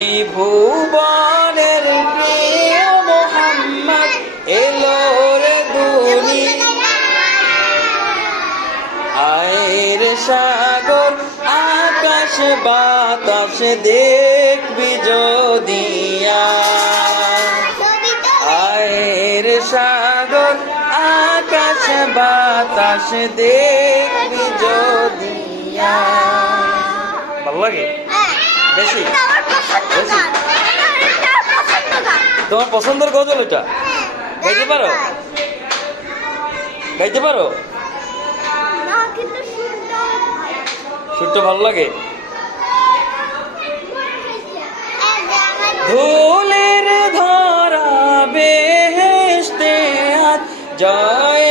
ভুবনের প্রিয় মোহাম্মদ এলো রে আয়ের সাগর আকাশ বাতাস দেখবি যদিয়া আয়ের সাগর আকাশ বাতাস দেখবি যদিয়া ভালো লাগে বেশি তোমার পছন্দের গজল এটা গাইতে পারো গাইতে পারো সুরটা ভালো লাগে ধুলের ধরা বেহেশতে আজ জয়